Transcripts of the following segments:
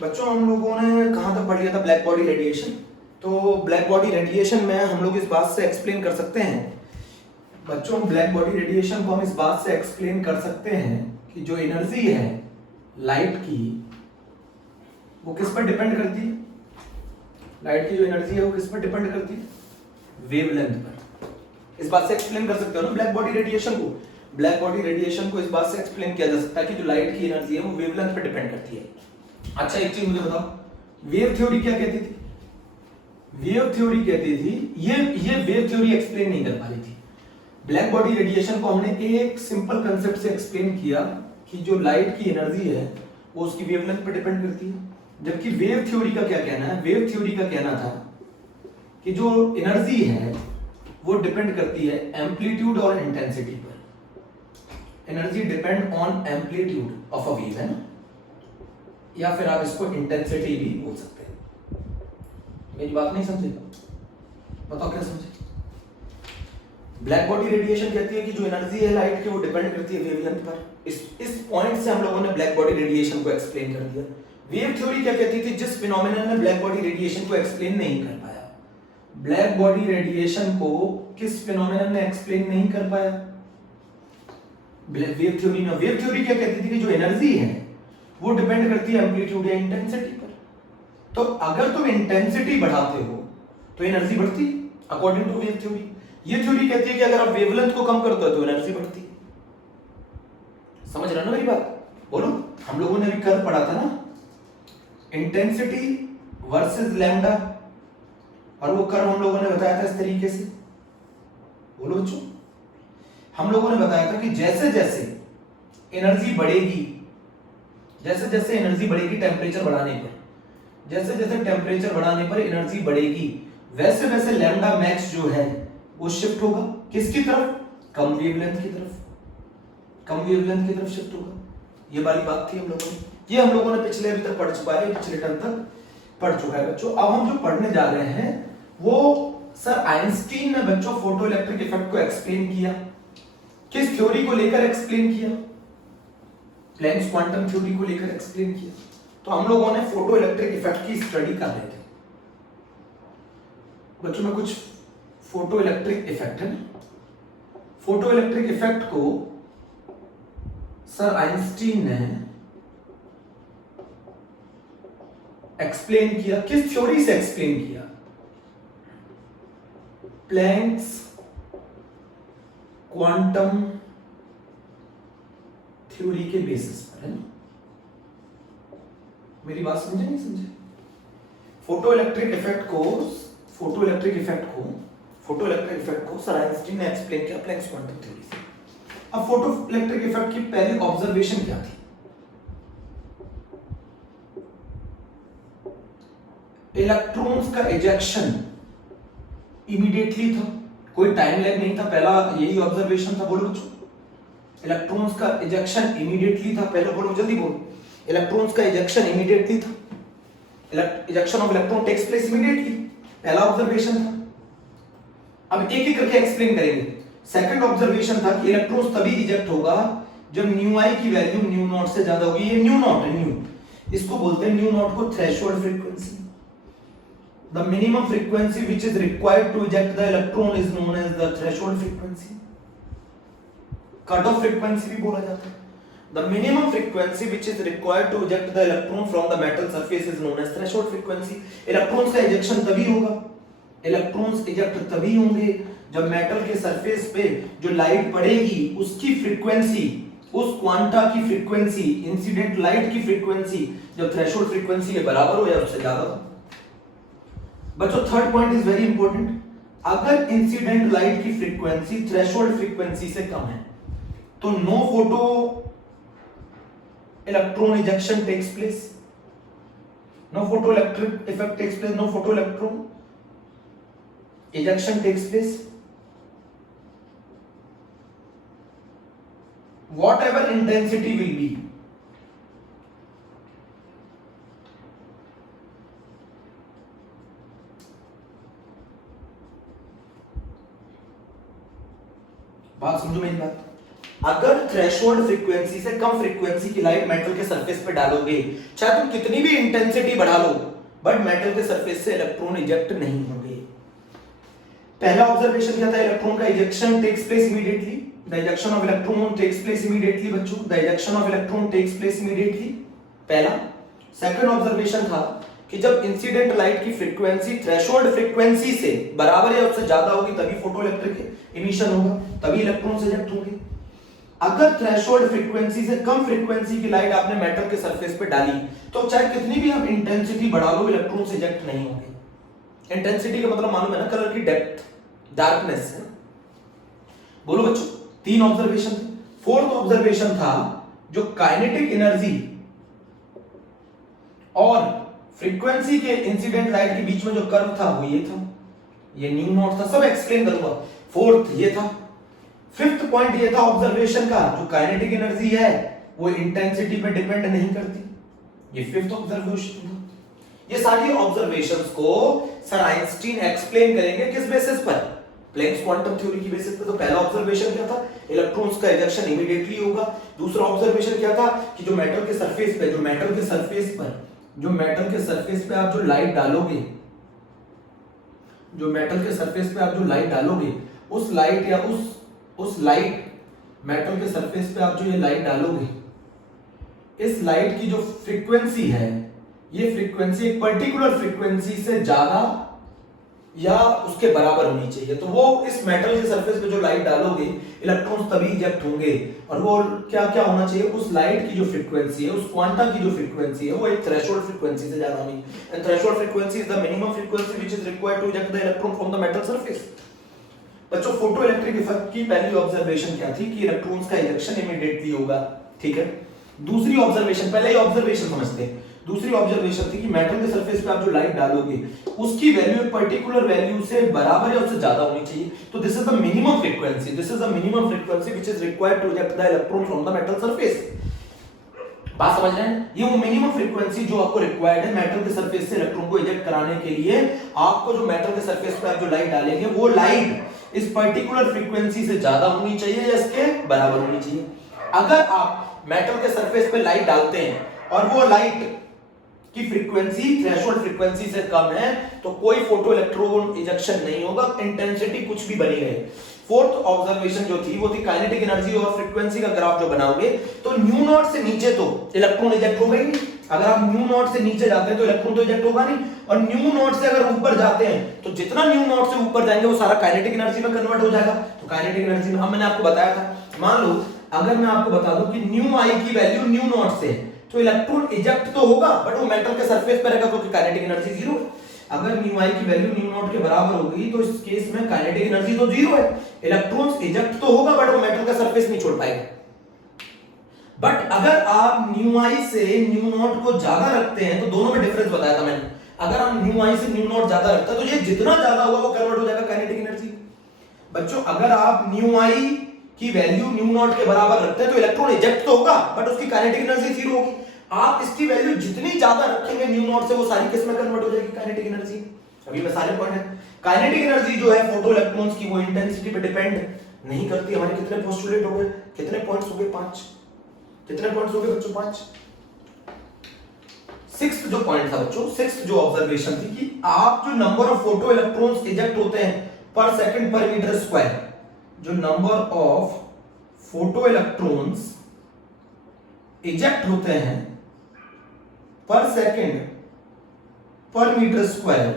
बच्चों हम लोगों ने कहाँ तक पढ़ लिया था ब्लैक बॉडी रेडिएशन। तो ब्लैक बॉडी रेडिएशन में हम लोग इस बात से एक्सप्लेन कर सकते हैं बच्चों, ब्लैक बॉडी रेडिएशन को हम इस बात से एक्सप्लेन कर सकते हैं कि जो एनर्जी है लाइट की वो किस पर डिपेंड करती है। लाइट की जो एनर्जी है वो किस पर डिपेंड करती है, वेवलेंथ पर। इस बात से एक्सप्लेन कर सकते हो ना ब्लैक बॉडी रेडिएशन को। ब्लैक बॉडी रेडिएशन को इस बात से एक्सप्लेन किया जा सकता है कि जो लाइट की एनर्जी है वो वेवलेंथ पर डिपेंड करती है। अच्छा एक चीज मुझे बताओ, वेव थ्योरी क्या कहती थी? वेव थ्योरी कहती थी ये वेव थ्योरी एक्सप्लेन नहीं कर पा रही थी। ब्लैक बॉडी रेडिएशन को हमने एक सिंपल कंसेप्ट से एक्सप्लेन किया कि जो लाइट की एनर्जी है वो उसकी वेवलेंथ पर डिपेंड करती है। जबकि वेव थ्योरी का क्या कहना है? वेव थ्योरी का कहना था कि जो एनर्जी है वो डिपेंड करती है एम्पलीट्यूड और इंटेंसिटी पर। Energy depend on amplitude of a wave, है ना, या फिर आप इसको इंटेंसिटी भी बोल सकते हैं। मेरी बात नहीं समझे? बताओ क्या समझे? ब्लैक बॉडी रेडिएशन कहती है कि जो एनर्जी है लाइट की वो डिपेंड करती है वेवलेंथ पर। इस पॉइंट से हम लोगों ने ब्लैक बॉडी रेडिएशन को एक्सप्लेन कर दिया। वेव थ्योरी क्या कहती थी? जिस फिनोमेनन ने ब्लैक बॉडी रेडिएशन को एक्सप्लेन नहीं कर पाया। ब्लैक बॉडी रेडिएशन को किस फिनोमेनन ने एक्सप्लेन नहीं कर पाया? वेव थ्योरी ने। वेव थ्योरी क्या कहती थी कि जो एनर्जी है वो डिपेंड करती है एम्पलीट्यूड या इंटेंसिटी पर। तो अगर तुम इंटेंसिटी बढ़ाते हो तो एनर्जी बढ़ती अकॉर्डिंग टू वेव थ्योरी। ये थ्योरी कहती है कि अगर आप वेवलेंथ को कम करते हो तो एनर्जी बढ़ती। समझ रहे हो ना मेरी बात? बोलो। हम लोगों ने अभी कर्व पढ़ा था ना, इंटेंसिटी वर्सेस लैम्डा, और वो कर्व हम लोगों ने बताया था इस तरीके से। बोलो बच्चों। हम लोगों ने बताया था कि जैसे जैसे एनर्जी बढ़ेगी, जैसे जैसे एनर्जी बढ़ेगी टेम्परेचर बढ़ाने पर, जैसे जैसे टेम्परेचर बढ़ाने पर एनर्जी बढ़ेगी, वैसे वैसे लैम्डा मैक्स जो है वो शिफ्ट होगा किसकी तरफ? कम वेवलेंथ की तरफ। कम वेवलेंथ की तरफ शिफ्ट होगा। ये वाली बात थी हम लोगों ने, ये हम लोगों ने पिछले अभी तक पढ़ चुका है, पिछले टर्म तक पढ़ चुका है बच्चों। अब हम जो पढ़ने जा रहे हैं वो सर आइंस्टीन ने बच्चों फोटो इलेक्ट्रिक इफेक्ट को एक्सप्लेन किया। किस थ्योरी को लेकर एक्सप्लेन किया? प्लैंक्स क्वांटम थ्योरी को लेकर एक्सप्लेन किया। तो हम लोगों ने फोटो इलेक्ट्रिक इफेक्ट की स्टडी कर रहे थे बच्चों में। कुछ फोटो इलेक्ट्रिक इफेक्ट है ना, फोटो इलेक्ट्रिक इफेक्ट को सर आइंस्टीन ने एक्सप्लेन किया। किस थ्योरी से एक्सप्लेन किया? प्लैंक्स क्वांटम थ्योरी के बेसिस पर, है ना। मेरी बात समझे नहीं समझे? फोटो इलेक्ट्रिक इफेक्ट को सर आइंस्टीन ने एक्सप्लेन किया प्लैंक्स क्वांटम थ्योरी से। अब फोटो इलेक्ट्रिक इफेक्ट की पहली ऑब्जर्वेशन क्या थी? इलेक्ट्रॉन्स का इजेक्शन इमीडिएटली था, कोई टाइम लैग नहीं था। पहला यही ऑब्जर्वेशन था। बोलो बच्चों। इलेक्ट्रॉन्स का इजेक्शन इमीडिएटली था। पहले बोलो, जल्दी बोलो। इलेक्ट्रॉन्स का इजेक्शन इमीडिएटली था। Ejection of electron takes place immediately, पहला ऑब्जर्वेशन था। अब एक एक करके एक्सप्लेन करेंगे। सेकंड ऑब्जर्वेशन था कि इलेक्ट्रॉन्स तभी इजेक्ट होगा जब न्यू आई की वैल्यू न्यू नॉट से ज्यादा होगी। ये न्यू नॉट है, न्यू, इसको बोलते हैं न्यू नॉट को threshold frequency. The minimum frequency which is required to eject the electron is known as the threshold frequency. Cut off frequency भी बोला जाता है। The minimum frequency which is required to eject the electron from the metal surface is known as threshold frequency. Electrons का ejection तभी होगा, electrons eject तभी होंगे जब मेटल के सरफेस पे जो लाइट पड़ेगी उसकी फ्रीक्वेंसी, उस क्वांटा की फ्रीक्वेंसी, इंसिडेंट लाइट की फ्रीक्वेंसी जब थ्रेशोल्ड फ्रीक्वेंसी के बराबर हो या उससे ज्यादा हो। बच्चों third point is very important. अगर इंसिडेंट लाइट की फ्रीक्वेंसी थ्रेशोल्ड फ्रीक्वेंसी से कम है तो no photo electron ejection takes place, no photoelectric effect takes place, no photoelectron ejection takes place. Whatever intensity will be, बात समझो मेरी बात। अगर थ्रेशोल्ड फ्रीक्वेंसी से कम फ्रीक्वेंसी की लाइट मेटल के सरफेस पे डालोगे, चाहे तुम कितनी भी इंटेंसिटी बढ़ा लो, बट मेटल के सरफेस से इलेक्ट्रॉन इजेक्ट नहीं होंगे। पहला ऑब्जर्वेशन क्या था? इलेक्ट्रॉन का ejection takes place immediately. The ejection of electron takes place immediately बच्चों, the ejection of electron takes place immediately, पहला। सेकंड ऑब्जर्वेशन था कि जब इंसिडेंट लाइट की फ्रीक्वेंसी थ्रेशोल्ड फ्रीक्वेंसी से बराबर या उससे ज्यादा होगी तभी फोटोइलेक्ट्रिक इमिशन होगा, तभी इलेक्ट्रॉन्स इजेक्ट होंगे। अगर थ्रेशोल्ड फ्रीक्वेंसी से कम फ्रीक्वेंसी की लाइट आपने मेटल के सरफेस पे डाली तो चाहे कितनी भी आप इंटेंसिटी बढ़ा लो, इलेक्ट्रॉन्स इजेक्ट नहीं होंगे। इंटेंसिटी का मतलब मालूम है ना, कलर की डेप्थ, डार्कनेस है। बोलो बच्चों, 3 ऑब्जर्वेशन थे। फोर्थ ऑब्जर्वेशन था जो काइनेटिक एनर्जी और फ्रीक्वेंसी के इंसिडेंट लाइट के बीच में जो कर्व था वो ये था, ये न्यू नॉट था, सब एक्सप्लेन करूंगा। फोर्थ ये था। फिफ्थ पॉइंट ये था ऑब्जर्वेशन का, जो काइनेटिक एनर्जी है वो इंटेंसिटी पे डिपेंड नहीं करती, ये फिफ्थ ऑब्जर्वेशन था। ये सारी ऑब्जर्वेशंस को सर आइंस्टीन एक्सप्लेन करेंगे किस बेसिस पर? प्लैंक्स क्वांटम थ्योरी की बेसिस पर। तो पहला ऑब्जर्वेशन क्या था? इलेक्ट्रॉन्स का इजेक्शन इमीडिएटली होगा। दूसरा ऑब्जर्वेशन क्या था कि जो मेटल के सरफेस पे आप जो लाइट डालोगे, उस लाइट या उस लाइट मेटल के सरफेस पे आप जो ये लाइट डालोगे, इस लाइट की जो फ्रीक्वेंसी है, ये फ्रीक्वेंसी एक पर्टिकुलर फ्रीक्वेंसी से ज्यादा या उसके बराबर होनी चाहिए। तो वो इस मेटल के सरफेस पे जो लाइट डालोगे, इलेक्ट्रॉन्स तभी इजेक्ट होंगे। और वो क्या क्या होना चाहिए? उस लाइट की जो फ्रीक्वेंसी है, उस क्वांटा की जो फ्रीक्वेंसी है, वो एक थ्रेशोल्ड फ्रीक्वेंसी से ज्यादा होनी। And threshold frequency is the minimum frequency which is required to eject the electron from the metal surface. बच्चों, फोटो इलेक्ट्रिक इफेक्ट की पहली ऑब्जर्वेशन क्या थी? कि इलेक्ट्रॉन्स का इजेक्शन इमीडिएटली होगा, ठीक है। दूसरी ऑब्जर्वेशन, पहले ही ऑब्जर्वेशन समझते हैं। दूसरी ऑब्जर्वेशन थी कि मेटल के सरफेस पे आप जो लाइट डालोगे, उसकी वैल्यू एक पर्टिकुलर वैल्यू से बराबर या उससे ज्यादा होनी चाहिए। तो this is the minimum frequency which is required to eject the electron from the metal surface. बात समझ रहे हैं? ये वो मिनिमम फ्रीक्वेंसी जो आपको रिक्वायर्ड है मेटल के सरफेस से इलेक्ट्रॉन को इजेक्ट कराने के लिए। आपको जो मेटल के सरफेस पे आप जो लाइट डालेंगे, वो लाइट इस पर्टिकुलर फ्रीक्वेंसी से ज्यादा होनी चाहिए या इसके बराबर होनी चाहिए। अगर आप मेटल के सरफेस पे लाइट डालते हैं और वो लाइट की फ्रीक्वेंसी थ्रेशोल्ड फ्रीक्वेंसी से कम है, तो कोई फोटो इलेक्ट्रॉन इजेक्शन नहीं होगा, इंटेंसिटी कुछ भी बनी रहे। फोर्थ ऑब्जर्वेशन जो थी वो थी काइनेटिक एनर्जी और फ्रीक्वेंसी का ग्राफ जो बनाओगे, तो न्यू नॉट से नीचे तो इलेक्ट्रॉन इजेक्ट होगा ही नहीं। अगर आप न्यू नॉट से नीचे जाते हैं तो इलेक्ट्रॉन तो इजेक्ट होगा नहीं, और न्यू नॉट से अगर ऊपर जाते हैं तो जितना न्यू नॉट से ऊपर जाएंगे वो सारा काइनेटिक एनर्जी में कन्वर्ट हो जाएगा। तो काइनेटिक एनर्जी में, अब मैंने आपको बताया था, मान लो अगर मैं आपको बता दूं कि न्यू आई की वैल्यू न्यू नॉट से, तो इलेक्ट्रॉन इजेक्ट तो होगा बट वो मेटल के सरफेस पर रहेगा क्योंकि काइनेटिक एनर्जी जीरो है। अगर न्यू आई की वैल्यू न्यू नॉट के बराबर होगी तो इस केस में काइनेटिक एनर्जी तो जीरो है, इलेक्ट्रॉन्स इजेक्ट तो होगा बट वो मेटल का सरफेस नहीं छोड़ पाएगा। बट अगर आप न्यू आई से न्यू नॉट को ज्यादा रखते हैं, तो दोनों में डिफरेंस बताया था मैंने। अगर आप न्यू आई से न्यू नॉट ज्यादा रखते हैं तो ये जितना ज्यादा होगा वो कन्वर्ट हो जाएगा काइनेटिक एनर्जी। बच्चों, अगर आप न्यू आई की वैल्यू न्यू नॉट के बराबर रखते हैं तो इलेक्ट्रॉन इजेक्ट तो होगा बट उसकी काइनेटिक एनर्जी जीरो होगी। आप इसकी वैल्यू जितनी ज्यादा रखेंगे न्यू नॉट से, वो सारी किस में कन्वर्ट हो जाएगी? Kinetic energy. अभी मैं सारे पॉइंट है। काइनेटिक एनर्जी जो है फोटो इलेक्ट्रॉन्स की, वो इंटेंसिटी पे डिपेंड नहीं करती। हमारे कितने पोस्टुलेट हो गए? कितने पॉइंट्स हो गए? 5। कितने पॉइंट्स हो गए बच्चों? 5। सिक्स्थ जो पॉइंट था बच्चों, सिक्स्थ जो ऑब्जर्वेशन थी कि आप जो number of photo electrons eject होते हैं पर सेकंड पर मीटर स्क्वायर, जो number of photo electrons eject होते हैं पर सेकंड पर मीटर स्क्वायर,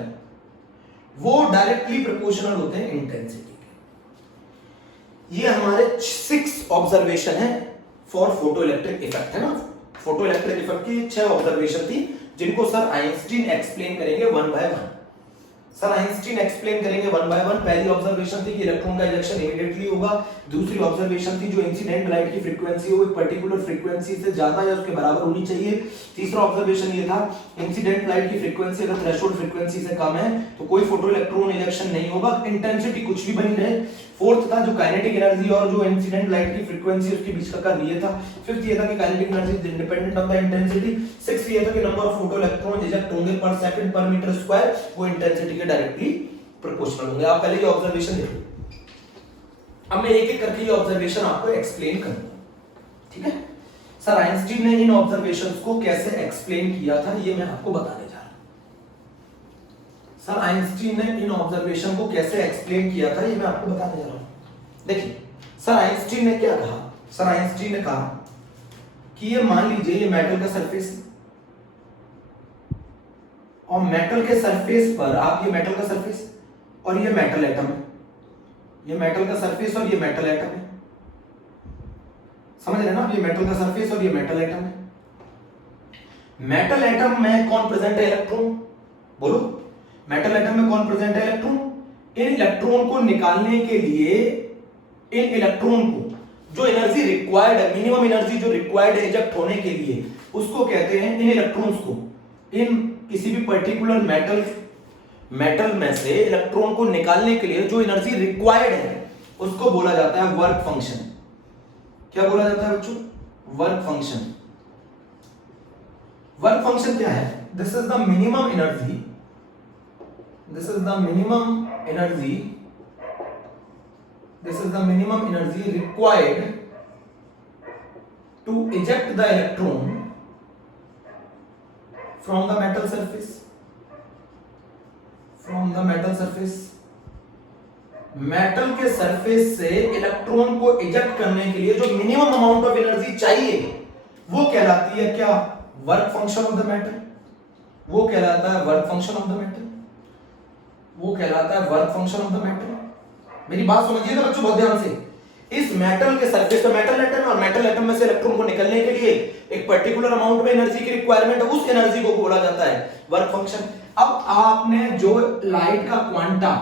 वो डायरेक्टली प्रोपोर्शनल होते हैं इंटेंसिटी के। ये हमारे 6 ऑब्जर्वेशन है फॉर फोटो इलेक्ट्रिक इफेक्ट, है ना। फोटो इलेक्ट्रिक इफेक्ट की 6 ऑब्जर्वेशन थी जिनको सर आइंस्टीन एक्सप्लेन करेंगे one by one. Sir Einstein explain करेंगे वन बाय वन। पहली ऑब्जर्वेशन थी कि इलेक्ट्रॉन का इजेक्शन इमीडिएटली होगा। दूसरी ऑब्जर्वेशन थी जो इंसिडेंट लाइट की फ्रीक्वेंसी हो एक पर्टिकुलर फ्रीक्वेंसी से ज्यादा या उसके बराबर होनी चाहिए। तीसरा ऑब्जर्वेशन ये था इंसिडेंट लाइट की फ्रीक्वेंसी अगर थ्रेशोल्ड फ्रीक्वेंसी से कम है तो कोई फोटो इलेक्ट्रॉन इजेक्शन नहीं होगा, इंटेंसिटी कुछ भी बनी रहे। फोर्थ था जो काइनेटिक एनर्जी और जो इंसिडेंट लाइट की फ्रीक्वेंसी उसके बीच का कर्व ये था। फिफ्थ ये था कि kinetic energy dependent on the intensity. Sixth ये था कि number of photo electron eject होंगे पर सेकंड पर मीटर स्क्वायर, वो इंटेंसिटी के डायरेक्टली प्रोपोर्शनल होंगे। आप पहले ये ऑब्जर्वेशन देखो। अब मैं एक एक करके ये ऑब्जर्वेशन आपको एक्सप्लेन करूंगा, ठीक है। सर आइंस्टीन ने इन ऑब्जर्वेशंस को कैसे एक्सप्लेन किया था ये मैं आपको बताने जा रहा हूं। सर आइंस्टीन ने इन ऑब्जर्वेशन को कैसे एक्सप्लेन किया था ये मैं आपको बताने जा रहा हूं। देखिए सर आइंस्टीन ने क्या कहा, सर आइंस्टीन ने कहा कि ये मान लीजिए ये मेटल का सरफेस और मेटल के सरफेस पर आप ये मेटल का सरफेस और ये मेटल एटम है, ये मेटल का सरफेस और ये मेटल एटम है, समझ रहे हैं ना, ये मेटल का सरफेस और ये मेटल एटम है। मेटल एटम में कौन प्रेजेंट है, इलेक्ट्रॉन, बोलो मेटल एटम में कौन प्रेजेंट है, इलेक्ट्रॉन। इन इलेक्ट्रॉन को निकालने के लिए, इन इलेक्ट्रॉन को जो एनर्जी रिक्वायर्ड है, मिनिमम एनर्जी जो रिक्वायर्ड है इजेक्ट होने के लिए, उसको कहते हैं, इन इलेक्ट्रॉन्स को, इन किसी भी पर्टिकुलर मेटल में से इलेक्ट्रॉन को निकालने के लिए जो एनर्जी रिक्वायर्ड है उसको बोला जाता है वर्क फंक्शन। क्या बोला जाता है बच्चों, वर्क फंक्शन। वर्क फंक्शन क्या है, this is the minimum energy, this is the minimum energy, this is the minimum energy required to eject the electron from the metal surface, from the metal surface। Metal के surface से electron को eject करने के लिए जो minimum amount of energy चाहिए वो कहलाती है क्या, work function of the metal. वो कहलाता है work function of the metal, वो कहलाता है work function of the metal. मेरी बात समझिएगा बच्चों बहुत ध्यान से। इस मेटल के सरफेस पे मेटल एटम और मेटल एटम में से इलेक्ट्रॉन को निकलने के लिए एक पर्टिकुलर अमाउंट में एनर्जी की रिक्वायरमेंट है, उस एनर्जी को बोला जाता है वर्क फंक्शन। अब आपने जो लाइट का क्वांटा,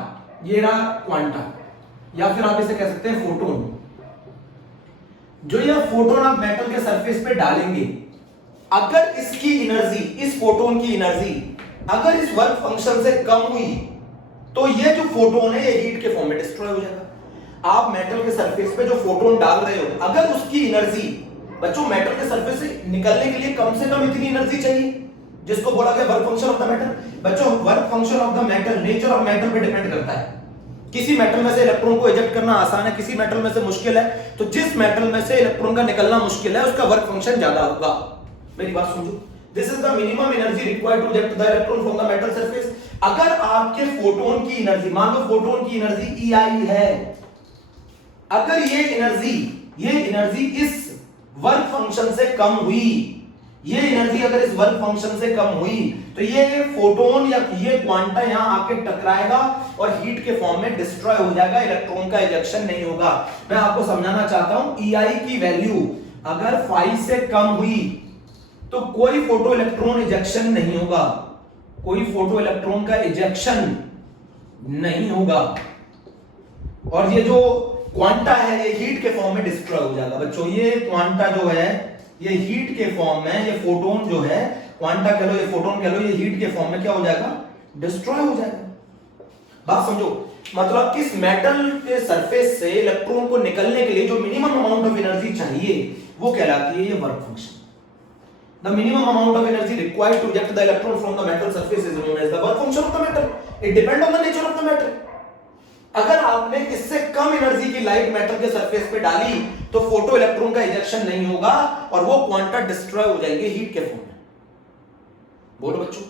ये रहा क्वांटा, या फिर आप इसे कह सकते हैं फोटोन, जो ये फोटोन आप मेटल के सरफेस पे डालेंगे, अगर इसकी एनर्जी, इस फोटोन की एनर्जी अगर इस वर्क फंक्शन से कम हुई तो ये जो फोटोन है ये हीट के फॉर्म में डिस्ट्रॉय हो जाएगा। आप मेटल के सरफेस पे जो फोटोन डाल रहे हो, अगर उसकी एनर्जी बच्चों मेटल के सरफेस से निकलने के लिए कम से कम इतनी एनर्जी चाहिए, जिसको बोला गया work function of the metal. बच्चों work function of the metal nature of metal पे डिपेंड करता है। किसी मेटल में से इलेक्ट्रॉन को इजेक्ट करना आसान है, किसी मेटल में से मुश्किल है, तो जिस मेटल में से इलेक्ट्रॉन का निकलना मुश्किल है उसका वर्क फंक्शन ज्यादा होगा। मेरी बात समझो, this is the minimum energy required to eject the electron from the metal surface. अगर आपके फोटोन की एनर्जी, मान लो फोटोन की एनर्जी EI है, अगर ये एनर्जी इस वर्क फंक्शन से कम हुई, ये एनर्जी अगर इस वर्क फंक्शन से कम हुई तो ये फोटोन या ये क्वांटा यहां आके टकराएगा और हीट के फॉर्म में डिस्ट्रॉय हो जाएगा, इलेक्ट्रॉन का इजेक्शन नहीं होगा। मैं आपको समझाना चाहता हूं, EI की वैल्यू अगर 5 से कम हुई तो कोई फोटो इलेक्ट्रॉन इजेक्शन नहीं होगा, कोई फोटो इलेक्ट्रॉन का इजेक्शन नहीं होगा, और ये जो क्वांटा है ये हीट के फॉर्म में डिस्ट्रॉय हो जाएगा। बच्चों ये क्वांटा जो है ये हीट के फॉर्म में, ये फोटोन जो है, क्वांटा कह लो, ये फोटोन कह लो, ये हीट के फॉर्म में क्या हो जाएगा, डिस्ट्रॉय हो जाएगा। बात समझो, मतलब इस मेटल के सरफेस से इलेक्ट्रॉन को निकलने के लिए जो मिनिमम अमाउंट ऑफ एनर्जी चाहिए वो कहलाती है ये work function. The minimum amount of energy required to eject the electron from the metal surface is known as the work function of the metal. It depends on the nature of the metal. अगर आपने इससे कम energy की light metal के surface पे डाली तो photo electron का ejection नहीं होगा और वो क्वांटा डिस्ट्रॉय हो जाएंगे हीट के फॉर्म में। बोलो बच्चों,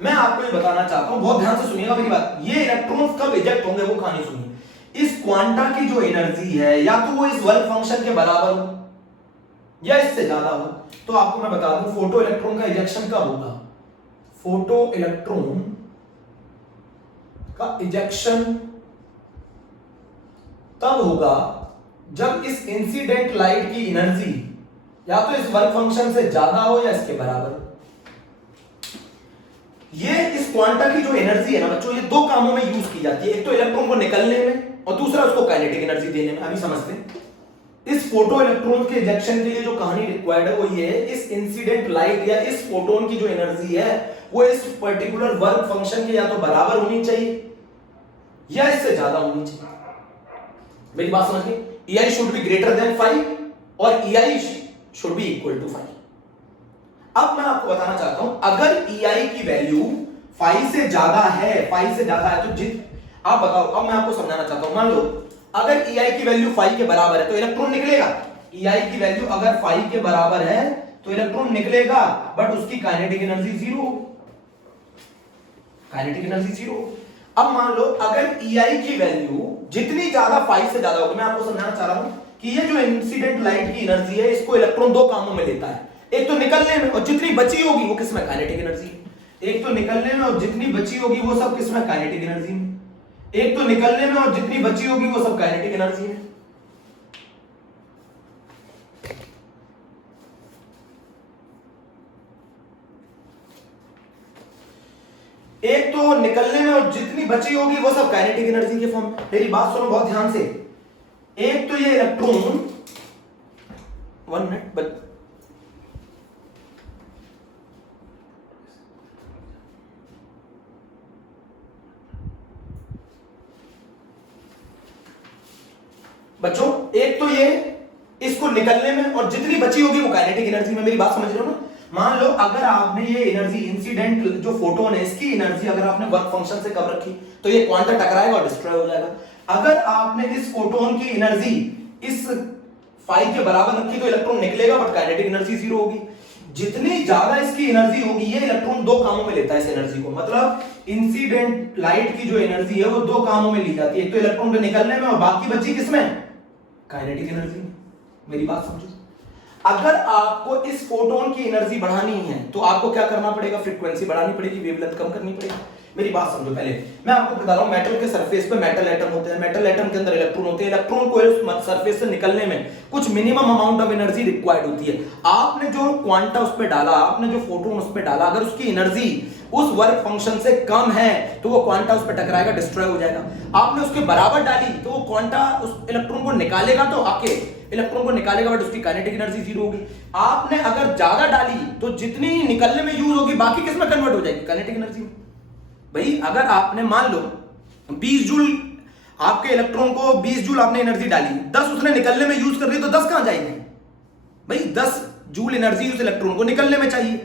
मैं आपको ये बताना चाहता हूं, बहुत ध्यान से सुनिएगा मेरी बात। ये इलेक्ट्रॉन कब इजेक्ट होंगे वो कहानी सुनिए। इस क्वांटा की जो एनर्जी है या तो वो इस वर्क फंक्शन के बराबर हो या इससे ज्यादा हो, तो आपको मैं बता दूं फोटो इलेक्ट्रॉन का इजेक्शन कब होगा। फोटो इलेक्ट्रॉन का इजेक्शन तब होगा जब इस इंसिडेंट लाइट की एनर्जी या तो इस वर्क फंक्शन से ज्यादा हो या इसके बराबर हो। ये इस क्वांटा की जो एनर्जी है ना बच्चों, ये दो कामों में यूज की जाती है, एक तो इलेक्ट्रॉन को निकलने में और दूसरा उसको काइनेटिक एनर्जी देने में। अभी समझते हैं इस फोटो इलेक्ट्रॉन के इजेक्शन के लिए जो कहानी रिक्वायर्ड है वो ये है, इस इंसिडेंट लाइट या इस फोटोन की जो एनर्जी है वो इस पर्टिकुलर वर्क फंक्शन के या तो बराबर होनी चाहिए या इससे ज्यादा होनी चाहिए। मेरी बात समझ गए, EI should be greater than 5 और EI should be equal to 5। अब मैं आपको बताना चाहता हूं, अगर EI की वैल्यू 5 से ज्यादा है, 5 से ज्यादा है तो आप बताओ, अब मैं आपको समझाना चाहता हूं, मान लो अगर EI की वैल्यू 5 के बराबर है तो इलेक्ट्रॉन निकलेगा। EI की वैल्यू अगर 5 के बराबर है तो इलेक्ट्रॉन निकलेगा, बट उसकी काइनेटिक एनर्जी 0 होगी, काइनेटिक एनर्जी 0। अब मान लो अगर EI की वैल्यू जितनी ज्यादा 5 से ज्यादा होगी, मैं आपको समझाना चाह रहा हूं कि ये जो इंसिडेंट लाइट की एनर्जी है इसको इलेक्ट्रॉन दो कामों में लेता है, एक तो निकलने में और जितनी बची होगी वो किसमें, काइनेटिक एनर्जी। एक तो निकलने में और जितनी बची होगी वो सब किसमें, काइनेटिक एनर्जी में। एक तो निकलने में और जितनी बची होगी वो सब काइनेटिक एनर्जी में। एक तो निकलने में और जितनी बची होगी वो सब काइनेटिक एनर्जी के फॉर्म में। मेरी बात सुनो बहुत ध्यान से। एक तो ये इलेक्ट्रॉन 1 मिनट बच्चों, एक तो ये इसको निकलने में और जितनी बची होगी वो काइनेटिक एनर्जी में। मेरी बात समझ रहे हो ना। मान लो अगर आपने ये एनर्जी इंसिडेंट जो फोटोन है इसकी एनर्जी अगर आपने वर्क फंक्शन से कम रखी तो ये क्वांटा टकराएगा और डिस्ट्रॉय हो जाएगा। अगर आपने इस फोटोन की एनर्जी इस 5 के बराबर रखी तो इलेक्ट्रॉन निकलेगा, बट काइनेटिक एनर्जी 0 होगी। जितनी ज्यादा इसकी एनर्जी होगी, ये इलेक्ट्रॉन दो कामों में लेता है इस एनर्जी को, मतलब इंसिडेंट लाइट की जो एनर्जी है वो दो कामों में ली जाती है, एक तो इलेक्ट्रॉन को निकलने में और बाकी बची किसमें, काइनेटिक एनर्जी। मेरी बात समझो। अगर आपको इस फोटोन की एनर्जी बढ़ानी है तो आपको क्या करना पड़ेगा, फ्रीक्वेंसी बढ़ानी पड़ेगी, वेवलेंथ कम करनी पड़ेगी। मेरी बात समझो। पहले मैं आपको बता रहा हूं, मेटल के सरफेस पे मेटल एटम होते हैं, मेटल एटम के अंदर इलेक्ट्रॉन होते हैं। इलेक्ट्रॉन को इस सरफेस से निकलने में कुछ minimum amount of energy required होती है। आपने जो क्वांटा उस पे डाला, आपने जो फोटोन उस पे डाला, अगर उसकी एनर्जी उस वर्क फंक्शन से कम है तो वो क्वांटा उस पे टकराएगा, डिस्ट्रॉय हो जाएगा। आपने उसके बराबर डाली तो वो क्वांटा उस इलेक्ट्रॉन को निकालेगा, तो आके इलेक्ट्रॉन को निकालेगा, बट उसकी काइनेटिक एनर्जी 0 होगी। आपने अगर ज्यादा डाली तो जितनी निकलने में यूज होगी बाकी किसमें कन्वर्ट हो जाएगी, काइनेटिक एनर्जी में। भाई अगर आपने मान लो 20 जूल आपके इलेक्ट्रॉन को 20 जूल आपने एनर्जी डाली, 10 उसने निकलने में यूज कर ली, तो 10 कहां जाएगी भाई, 10 जूल एनर्जी उस इलेक्ट्रॉन को निकलने में चाहिए,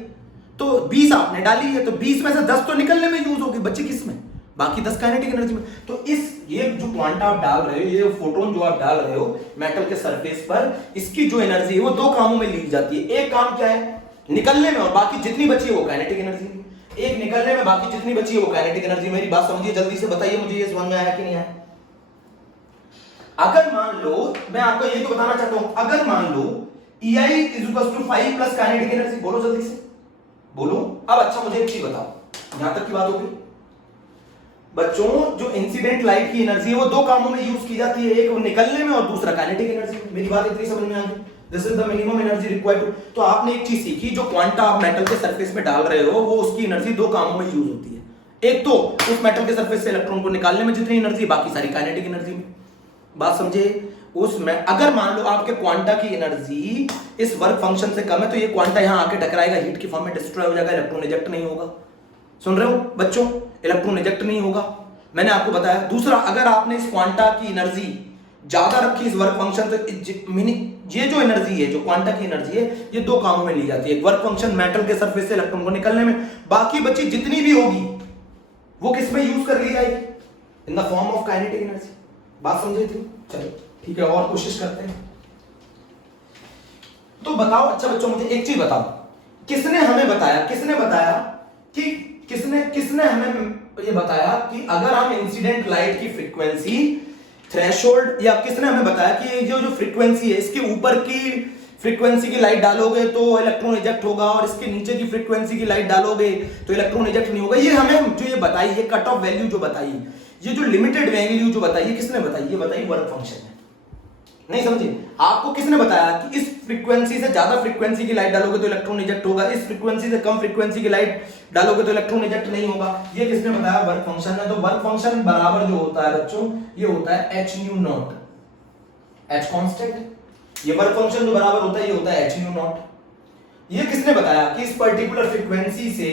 तो 20 आपने डाली है तो 20 में से 10 तो निकलने में यूज होगी, बची किसमें, बाकी 10 काइनेटिक एनर्जी में। तो इस ये जो क्वांटा आप डाल रहे हो, ये फोटोन जो आप डाल रहे हो मेटल के सरफेस पर, इसकी जो एनर्जी है वो दो कामों में ली जाती है। एक काम क्या है, निकलने में, और बाकी जितनी बची है वो काइनेटिक एनर्जी में। एक निकलने में, बाकी जितनी बची है वो काइनेटिक एनर्जी। मेरी बात समझिए, जल्दी से बताइए मुझे ये समझ में आया कि नहीं आया। अगर मान लो, मैं आपको ये तो बताना चाहता हूं, अगर मान लो EI = 5 प्लस काइनेटिक एनर्जी, बोलो जल्दी से बोलो। अब अच्छा मुझे एक चीज बताओ, यहां तक की बात हो गई बच्चों। जो इंसिडेंट लाइट की एनर्जी है वो दो कामों में यूज की जाती है, एक निकलने में और दूसरा काइनेटिक एनर्जी में। मेरी बात इतनी समझ में आ गई। This is the minimum energy required. तो आपने एक चीज सीखी, जो क्वांटा आप मेटल के सरफेस में डाल रहे हो वो उसकी एनर्जी दो कामों में यूज होती है। एक तो उस मेटल के सरफेस से इलेक्ट्रॉन को निकालने में जितनी एनर्जी, बाकी सारी काइनेटिक एनर्जी में। बात समझे। उसमें अगर मान लो आपके क्वांटा की एनर्जी इस वर्क फंक्शन से कम है तो ये क्वांटा यहां आके टकराएगा, हीट की फॉर्म में डिस्ट्रॉय हो जाएगा, इलेक्ट्रॉन इजेक्ट नहीं होगा। सुन रहे हो बच्चों, इलेक्ट्रॉन इजेक्ट नहीं होगा, मैंने आपको बताया। दूसरा, अगर आपने इस क्वांटा की एनर्जी ज्यादा रखी इस वर्क फंक्शन, तो ये जो एनर्जी है, जो क्वांटा की एनर्जी है, ये दो कामों में ली जाती है। वर्क फंक्शन मेटल के सरफेस से इलेक्ट्रॉन को निकलने में, बाकी बची जितनी भी होगी वो किस में यूज कर ली जाएगी, in the form of kinetic energy. बात समझे थी। चलो ठीक है, और कोशिश करते हैं। तो बताओ अच्छा बच्चों, मुझे एक चीज बताओ, किसने हमें बताया, किसने बताया कि किसने हमें ये बताया कि अगर हम इंसिडेंट लाइट की फ्रीक्वेंसी थ्रेशोल्ड, या किसने हमें बताया कि ये जो फ्रीक्वेंसी है इसके ऊपर की फ्रीक्वेंसी की लाइट डालोगे तो इलेक्ट्रॉन इजेक्ट होगा, और इसके नीचे की फ्रीक्वेंसी की लाइट डालोगे तो इलेक्ट्रॉन इजेक्ट नहीं होगा। ये हमें जो ये बताई, ये कट ऑफ वैल्यू जो बताई, ये जो लिमिटेड वैल्यू जो बताई, ये किसने बताई, ये बताई वर्क फंक्शन है। नहीं समझे। आपको किसने बताया कि इस फ्रीक्वेंसी से ज्यादा फ्रीक्वेंसी की लाइट डालोगे तो इलेक्ट्रॉन इजेक्ट होगा, इस फ्रीक्वेंसी से कम फ्रीक्वेंसी की लाइट डालोगे तो इलेक्ट्रॉन इजेक्ट नहीं होगा। ये किसने बताया, वर्क फंक्शन है। तो वर्क फंक्शन बराबर जो होता है बच्चों, ये होता है h/μ0, h कांस्टेंट। ये वर्क फंक्शन जो बराबर होता है ये होता है h/μ0। ये किसने बताया कि इस पर्टिकुलर फ्रीक्वेंसी से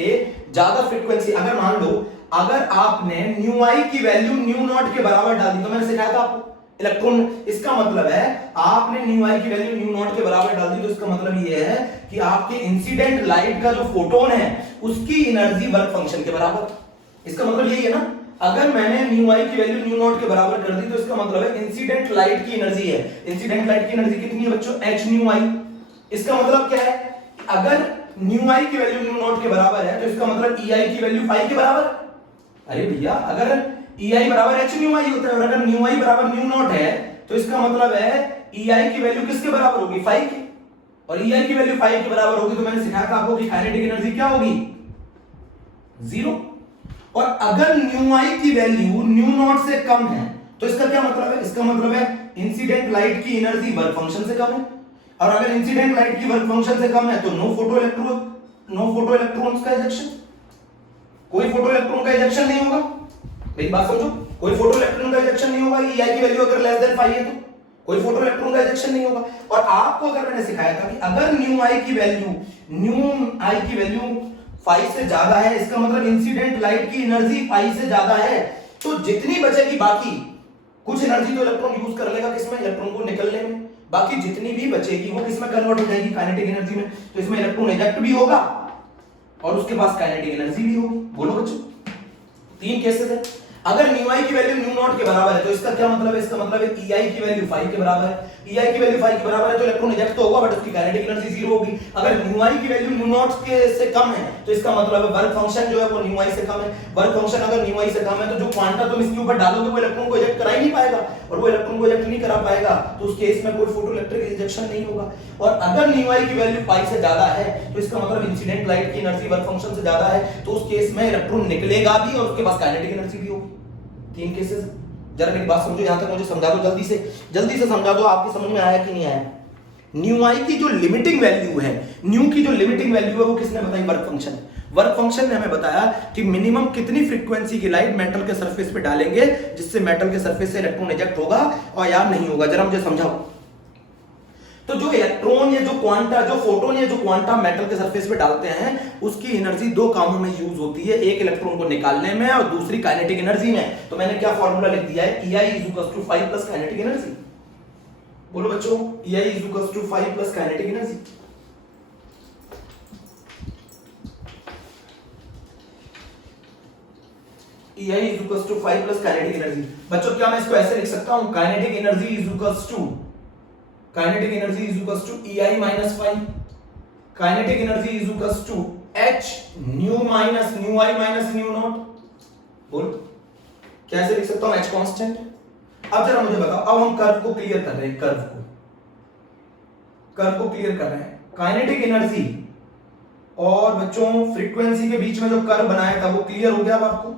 ज्यादा फ्रीक्वेंसी, अगर मान लो अगर आपने µi की वैल्यू µ0 के बराबर डाल दी, तो मैंने सिखाया था आपको इलेक्ट्रॉन, इसका मतलब है आपने µi की वैल्यू µ0 के बराबर डाल दी, तो इसका मतलब ये है कि आपके इंसिडेंट लाइट का जो फोटोन है उसकी एनर्जी वर्क फंक्शन के बराबर। इसका मतलब यही है ना। अगर मैंने न्यू आई की वैल्यू न्यू नॉट के बराबर कर दी तो इसका मतलब है इंसिडेंट लाइट की एनर्जी है, इंसिडेंट लाइट की एनर्जी कितनी है बच्चों, h न्यू आई। इसका मतलब क्या है, अगर न्यू आई की वैल्यू न्यू नॉट के बराबर है तो इसका मतलब ई आई की वैल्यू फाई के बराबर है। अरे भैया अगर ई आई बराबर h न्यू आई होता है और अगर न्यू आई बराबर न्यू नॉट है तो इसका मतलब है ई आई की वैल्यू किसके बराबर होगी, फाई की, और ई आई की वैल्यू फाई के बराबर होगी तो मैंने सिखाया था आपको कि काइनेटिक एनर्जी क्या होगी, जीरो। और अगर न्यू आई की वैल्यू न्यू नॉट से कम है तो इसका क्या मतलब है, इसका मतलब है इंसिडेंट लाइट की एनर्जी वर्क फंक्शन से कम है, और अगर इंसिडेंट लाइट की वर्क फंक्शन से कम है तो नो फोटो इलेक्ट्रॉन्स का इजेक्शन, कोई फोटो इलेक्ट्रॉन का इजेक्शन नहीं होगा। मेरी बात समझो, कोई फोटो इलेक्ट्रॉन का इजेक्शन नहीं होगा, ई आई की वैल्यू अगर लेस देन फाई है तो कोई फोटो इलेक्ट्रॉन का इजेक्शन नहीं होगा। और आपको अगर मैंने सिखाया था कि अगर न्यू आई की वैल्यू फाई से ज्यादा है, इसका मतलब इंसिडेंट लाइट की एनर्जी फाई से ज्यादा है, तो जितनी बचेगी बाकी कुछ एनर्जी तो इलेक्ट्रॉन यूज कर लेगा किसमें, इलेक्ट्रॉन को निकलने में, बाकी जितनी भी बचेगी वो किसमें कन्वर्ट हो जाएगी, काइनेटिक एनर्जी में। तो इसमें इलेक्ट्रॉन इजेक्ट भी होगा और उसके पास काइनेटिक एनर्जी भी होगी। बोलो बच्चों, तीन केसेस है। अगर न्यू आई की वैल्यू न्यू नॉट के बराबर है तो इसका क्या मतलब है, इसका मतलब है ई आई की वैल्यू फाई के बराबर है, ई आई की वैल्यू फाई के बराबर है तो इलेक्ट्रॉन इजेक्ट तो होगा बट उसकी काइनेटिक एनर्जी जीरो होगी। अगर न्यू आई की वैल्यू न्यू नॉट के से कम है तो इसका मतलब है वर्क फंक्शन जो है वो न्यू आई से कम है, वर्क फंक्शन अगर न्यू आई से कम है तो जो क्वांटा तुम इसके ऊपर डालोगे वो इलेक्ट्रॉन को इजेक्ट करा ही नहीं पाएगा, और वो इलेक्ट्रॉन को इजेक्ट नहीं करा पाएगा तो उस केस में कोई फोटो इलेक्ट्रिक इंजेक्शन नहीं होगा। और अगर न्यू आई की वैल्यू पाई से ज्यादा है तो इसका मतलब इंसिडेंट लाइट की एनर्जी वर्क फंक्शन से ज्यादा है तो उस केस में इलेक्ट्रॉन निकलेगा भी और उसके पास काइनेटिक एनर्जी भी होगी। तीन केसेस। जरा मेरी बात समझो, यहां तक मुझे समझा दो, जल्दी से समझा दो, आपकी समझ में आया कि नहीं आया। न्यू आई की जो लिमिटिंग वैल्यू है, न्यू की जो लिमिटिंग वैल्यू है वो किसने बताई, वर्क फंक्शन। वर्क फंक्शन ने हमें बताया कि मिनिमम कितनी फ्रीक्वेंसी की लाइट मेटल के सरफेस पे डालेंगे जिससे मेटल के सरफेस से इलेक्ट्रॉन इजेक्ट होगा और या नहीं होगा। जरा मुझे समझाओ। तो जो इलेक्ट्रॉन या जो क्वांटा, जो फोटोन या जो क्वांटा मेटल के सरफेस पे डालते हैं उसकी एनर्जी दो कामों में यूज होती है, एक इलेक्ट्रॉन को निकालने में और दूसरी काइनेटिक एनर्जी में। तो मैंने क्या फॉर्मूला लिख दिया है, EI = 5 प्लस काइनेटिक एनर्जी। बोलो बच्चों, EI = 5 plus kinetic energy. EI = 5 plus kinetic energy. बच्चों क्या मैं इसको ऐसे लिख सकता हूं, kinetic energy EI minus 5, kinetic energy H new minus new I minus new not. बोल कैसे लिख सकता हूं, H कांस्टेंट। अब जरा मुझे बताओ, अब हम कर्व को क्लियर कर रहे हैं, कर्व को क्लियर कर रहे हैं। काइनेटिक एनर्जी और बच्चों फ्रीक्वेंसी के बीच में जो कर्व बनाया था वो क्लियर हो गया अब आपको।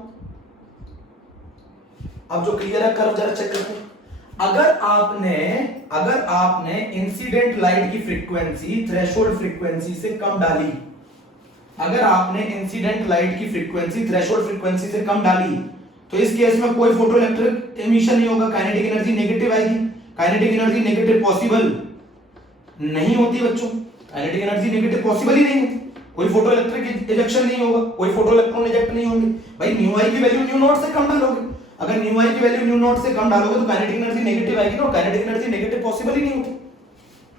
अब जो क्लियर है कर्व जरा चेक करते हैं। अगर आपने इंसिडेंट लाइट की फ्रीक्वेंसी थ्रेशोल्ड फ्रीक्वेंसी से कम डाली, अगर आपने इंसिडेंट लाइट की फ्रीक्वेंसी थ्रेशोल्ड फ्रीक्वेंसी से कम डाली तो इस केस में कोई फोटो इलेक्ट्रिक एमिशन नहीं होगा, काइनेटिक एनर्जी नेगेटिव आएगी। काइनेटिक एनर्जी नेगेटिव पॉसिबल नहीं होती बच्चों, काइनेटिक एनर्जी नेगेटिव पॉसिबल ही नहीं होती। कोई फोटो इलेक्ट्रिक इजेक्शन नहीं होगा, कोई फोटो इलेक्ट्रॉन इजेक्ट नहीं होंगे। भाई न्यू आई की वैल्यू न्यू नॉट से कम डालोगे, अगर न्यू आई की वैल्यू न्यू नॉट से कम डालोगे तो काइनेटिक एनर्जी नेगेटिव आएगी ना, काइनेटिक एनर्जी नेगेटिव पॉसिबल ही नहीं होती।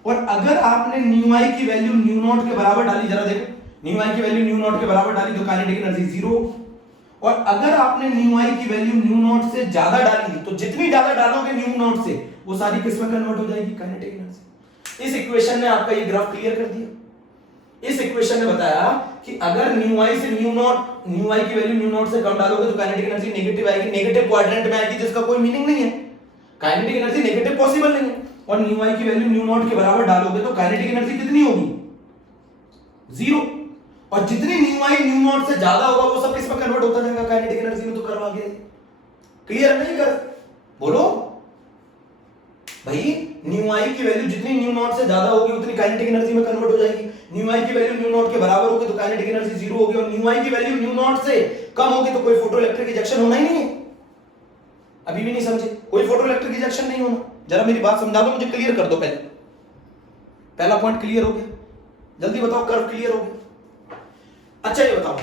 और अगर आपने न्यू आई की वैल्यू न्यू नॉट के बराबर डाली, जरा देखो, न्यू आई की वैल्यू न्यू नॉट के बराबर डाली तो काइनेटिक एनर्जी जीरो। और अगर आपने न्यू आई की वैल्यू न्यू नॉट से ज्यादा डाली तो जितनी ज्यादा डालोगे न्यू नॉट से वो सारी किस में कन्वर्ट हो जाएगी, काइनेटिक एनर्जी। इस इक्वेशन ने आपका ये ग्राफ क्लियर कर दिया। इस इक्वेशन ने बताया कि अगर न्यू आई से न्यू आई की वैल्यू न्यू नॉट से कम डालोगे तो काइनेटिक एनर्जी नेगेटिव आएगी, नेगेटिव क्वाड्रेंट में आएगी जिसका कोई मीनिंग नहीं है, काइनेटिक एनर्जी नेगेटिव पॉसिबल नहीं है। और न्यू आई की वैल्यू न्यू नॉट के बराबर डालोगे तो काइनेटिक एनर्जी कितनी होगी, जीरो। और जितनी न्यू आई न्यू नॉट से ज्यादा होगा वो सब किसमें कन्वर्ट होता जाएगा, काइनेटिक एनर्जी में। तो करवा गया, क्लियर नहीं कर, बोलो भाई। न्यू आई की वैल्यू जितनी न्यू नॉट से ज्यादा होगी उतनी काइनेटिक एनर्जी में कन्वर्ट हो जाएगी। न्यू आई की वैल्यू न्यू नॉट के बराबर होगी तो काइनेटिक एनर्जी जीरो होगी, और न्यू आई की वैल्यू न्यू नॉट से कम होगी तो कोई फोटो इलेक्ट्रिक इजेक्शन होना ही नहीं है। अभी भी नहीं समझे, कोई फोटो इलेक्ट्रिक इजेक्शन नहीं होना। जरा मेरी बात समझा दो, मुझे क्लियर कर दो। पहला पॉइंट क्लियर हो गया, जल्दी बताओ, कर्व क्लियर हो गया। अच्छा ये बताओ,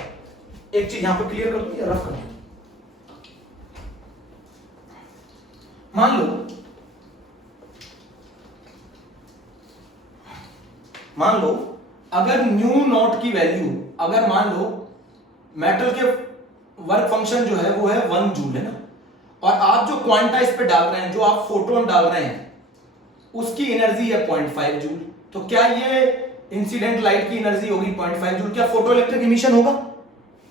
एक चीज यहां पर क्लियर कर दो या रफ कर दो। मान लो अगर न्यू नॉट की वैल्यू, अगर मान लो मेटल के वर्क फंक्शन जो है वो है 1 जूल, है ना। और आप जो क्वांटा इस पे डाल रहे हैं, जो आप फोटोन डाल रहे हैं, उसकी एनर्जी है 0.5 जूल। तो क्या ये इंसिडेंट लाइट की एनर्जी होगी 0.5 जूल? क्या फोटो इलेक्ट्रिक इमिशन होगा?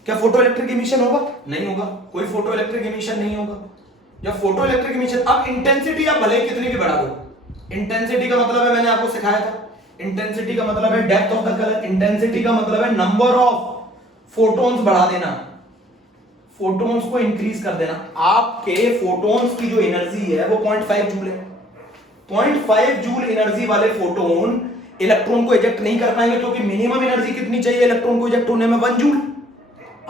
क्या फोटो इलेक्ट्रिक इमिशन होगा? नहीं होगा, कोई फोटो इलेक्ट्रिक इमिशन नहीं होगा। जब फोटो इलेक्ट्रिक इमिशन, अब इंटेंसिटी आप भले कितनी भी बढ़ा दो, इंटेंसिटी का मतलब है, मैंने आपको सिखाया था, इंटेंसिटी का मतलब है depth of the colour, intensity का मतलब है नंबर ऑफ फोटोन्स बढ़ा देना, फोटोन्स को इंक्रीज कर देना। आपके फोटोन्स की जो एनर्जी है वो 0.5 जूल है। 0.5 जूल एनर्जी वाले फोटोन इलेक्ट्रॉन को इजेक्ट नहीं कर पाएंगे, क्योंकि मिनिमम एनर्जी कितनी चाहिए इलेक्ट्रॉन को इजेक्ट होने में? 1 जूल।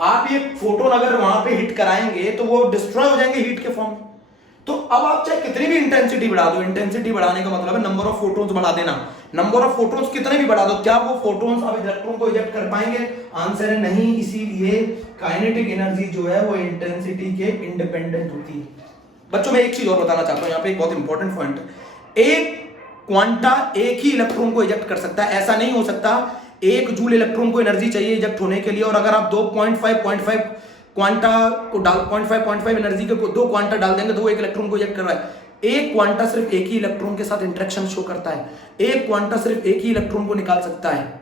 आप ये फोटोन अगर वहां पे हिट कराएंगे तो वो डिस्ट्रॉय हो जाएंगे हीट के फॉर्म में। तो अब आप चाहे कितनी भी इंटेंसिटी बढ़ा दो, इंटेंसिटी बढ़ाने का मतलब है नंबर ऑफ फोटोन्स बढ़ा देना। नंबर ऑफ फोटोन्स कितने भी बढ़ा दो, क्या वो फोटोन्स अब इलेक्ट्रॉन को इजेक्ट कर पाएंगे? आंसर है नहीं। इसीलिए काइनेटिक एनर्जी जो है वो इंटेंसिटी के इंडिपेंडेंट होती है। बच्चों मैं एक चीज और बताना चाहता हूं, यहाँ पे एक बहुत इंपॉर्टेंट पॉइंट है। एक क्वांटा एक ही इलेक्ट्रॉन को इजेक्ट कर सकता है, ऐसा नहीं हो सकता 1 जूल इलेक्ट्रॉन को एनर्जी चाहिए इजेक्ट होने के लिए, और अगर आप 2.5 क्वांटा को डाल 0.5 एनर्जी के 2 क्वांटा डाल देंगे तो वो 1 इलेक्ट्रॉन को इजेक्ट कर रहा है। एक क्वांटा सिर्फ एक ही इलेक्ट्रॉन के साथ इंटरेक्शन शो करता है, एक क्वांटा सिर्फ एक ही इलेक्ट्रॉन को निकाल सकता है।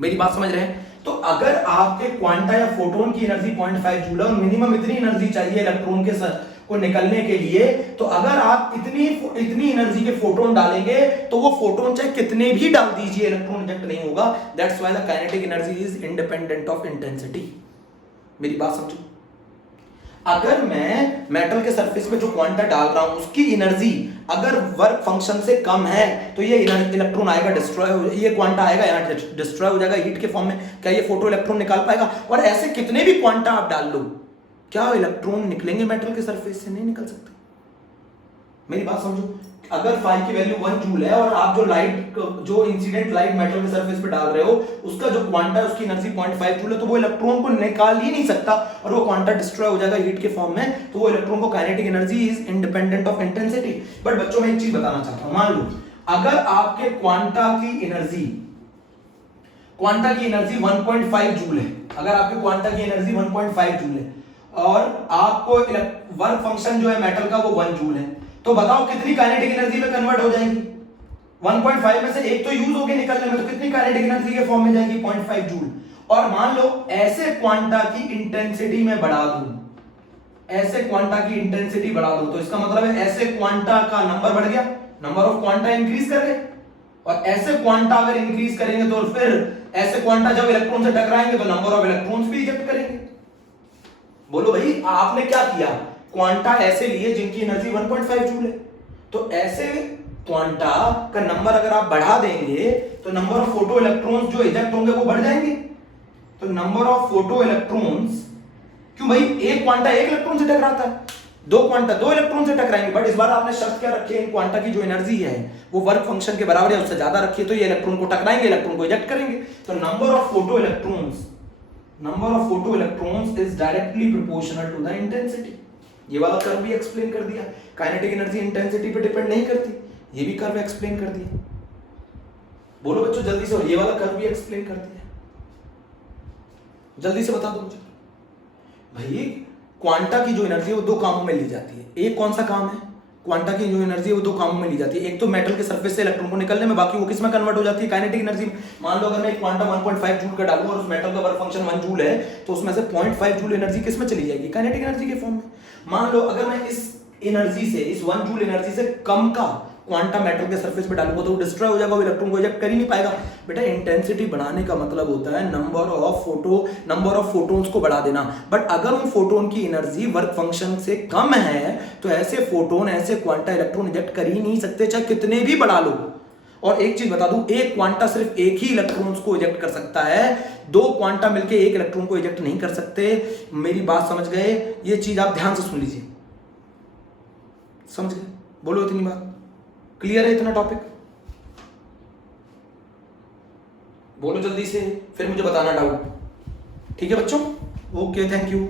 मेरी बात समझ रहे हैं? तो अगर आपके क्वांटा या फोटोन की एनर्जी 0.5 जूल है और मिनिमम इतनी एनर्जी चाहिए इलेक्ट्रॉन के साथ को निकलने के लिए, तो अगर आप इतनी एनर्जी के फोटोन डालेंगे तो वो फोटोन चाहे कितने भी डाल दीजिए इलेक्ट्रॉन इजेक्ट नहीं होगा। That's why the kinetic energy is independent of intensity. मेरी बात समझो? अगर मैं मेटल के सरफेस पे जो क्वांटा डाल रहा हूं उसकी एनर्जी अगर वर्क फंक्शन से कम है तो ये इलेक्ट्रॉन आएगा डिस्ट्रॉय हो, ये क्वांटा आएगा यहाँ डिस्ट्रॉय हो जाएगा हीट के फॉर्म में। क्या ये फोटो इलेक्ट्रॉन निकाल पाएगा? और ऐसे कितने भी क्वांटा आप डाल लो, क्या इलेक्ट्रॉन निकलेंगे मेटल के सरफेस से? नहीं निकल सकते। मेरी बात समझो? अगर फाई की वैल्यू 1 जूल है और आप जो इंसिडेंट लाइट मेटल के सरफेस पे डाल रहे हो उसका जो क्वांटा है उसकी एनर्जी 0.5 जूल है, तो वो इलेक्ट्रॉन को निकाल ही नहीं सकता और वो क्वांटा डिस्ट्रॉय हो जाएगा हीट के फॉर्म में। तो वो इलेक्ट्रॉन को kinetic energy is independent of intensity. But बच्चों मैं एक चीज बताना चाहता हूं, मान लो अगर आपके क्वांटा की एनर्जी 1.5 जूल है, अगर आपके क्वांटा की एनर्जी 1.5 जूल है और आपको वर्क फंक्शन जो है मेटल का वो 1 जूल है, तो बताओ कितनी काइनेटिक एनर्जी में कन्वर्ट हो जाएंगी? 1.5 में से एक तो यूज होके निकलने में, तो कितनी काइनेटिक एनर्जी के फॉर्म में जाएंगी? 0.5 जूल। और मान लो ऐसे क्वांटा की इंटेंसिटी में बढ़ा दूं, ऐसे क्वांटा की इंटेंसिटी बढ़ा दूं, तो इसका मतलब है ऐसे क्वांटा का नंबर बढ़ गया, नंबर ऑफ क्वांटा इंक्रीज कर गए। और ऐसे क्वांटा अगर इंक्रीज करेंगे तो फिर ऐसे क्वांटा जब इलेक्ट्रॉन से टकराएंगे तो नंबर ऑफ इलेक्ट्रॉन्स भी इजेक्ट करेंगे। बोलो भाई आपने क्या किया? क्वांटा ऐसे लिए जिनकी एनर्जी 1.5 जूल है, तो ऐसे क्वांटा का नंबर अगर आप बढ़ा देंगे तो नंबर ऑफ फोटो इलेक्ट्रॉन्स जो इजेक्ट होंगे वो बढ़ जाएंगे। तो नंबर ऑफ फोटो इलेक्ट्रॉन्स, क्यों भाई एक क्वांटा एक इलेक्ट्रॉन से टकराता है, 2 क्वांटा 2 इलेक्ट्रॉन से टकराएंगे। बट इस बार आपने शर्त क्या रखी है? क्वांटा की जो एनर्जी है वो वर्क फंक्शन के बराबर है, उससे ज्यादा रखिए तो ये इलेक्ट्रॉन को टकराएंगे, इलेक्ट्रॉन को इजेक्ट करेंगे। तो number of photo electrons is directly proportional to the intensity. ये वाला कर्व भी एक्सप्लेन कर दिया, काइनेटिक एनर्जी इंटेंसिटी पे डिपेंड नहीं करती, ये भी कर्व एक्सप्लेन कर दिया। बोलो बच्चों जल्दी से, और ये वाला कर्व भी एक्सप्लेन कर दिया, जल्दी से बता दो मुझे। भाई क्वांटा की जो एनर्जी है वो 2 कामों में ली जाती है। एक कौन सा काम है? क्वांटा की जो एनर्जी है वो 2 कामों में ली जाती है। एक तो मेटल के सरफेस से इलेक्ट्रॉन को निकलने में, बाकी वो किस में कन्वर्ट हो जाती है? काइनेटिक एनर्जी में। मान लो अगर मैं क्वांटा 1.5 जूल का डालूं और उस मेटल का वर्क फंक्शन 1 जूल है, तो उसमें से 0.5 जूल एनर्जी किस में चली जाएगी? काइनेटिक एनर्जी के फॉर्म में। मान लो अगर मैं इस एनर्जी से, इस 1 जूल एनर्जी से कम का क्वांटा मेटल के सरफेस पे डालूंगा तो वो डिस्ट्रॉय हो जाएगा, वो इलेक्ट्रॉन को इजेक्ट कर ही नहीं पाएगा। बेटा इंटेंसिटी बढ़ाने का मतलब होता है नंबर ऑफ फोटोन्स को बढ़ा देना। बट अगर उन फोटोन की एनर्जी वर्क फंक्शन से कम है तो ऐसे फोटोन, ऐसे क्वांटा इलेक्ट्रॉन इजेक्ट कर ही नहीं सकते, चाहे कितने भी बढ़ा लो। और एक चीज बता दूं, एक क्वांटा सिर्फ एक ही इलेक्ट्रॉन्स को इजेक्ट कर सकता है, 2 क्वांटा मिलकर एक इलेक्ट्रॉन को इजेक्ट नहीं कर सकते। मेरी बात समझ गए? ये चीज आप ध्यान से सुन लीजिए, समझ गए? बोलो इतनी बात क्लियर है? इतना टॉपिक बोलो जल्दी से, फिर मुझे बताना डाउट। ठीक है बच्चों? Okay, thank you.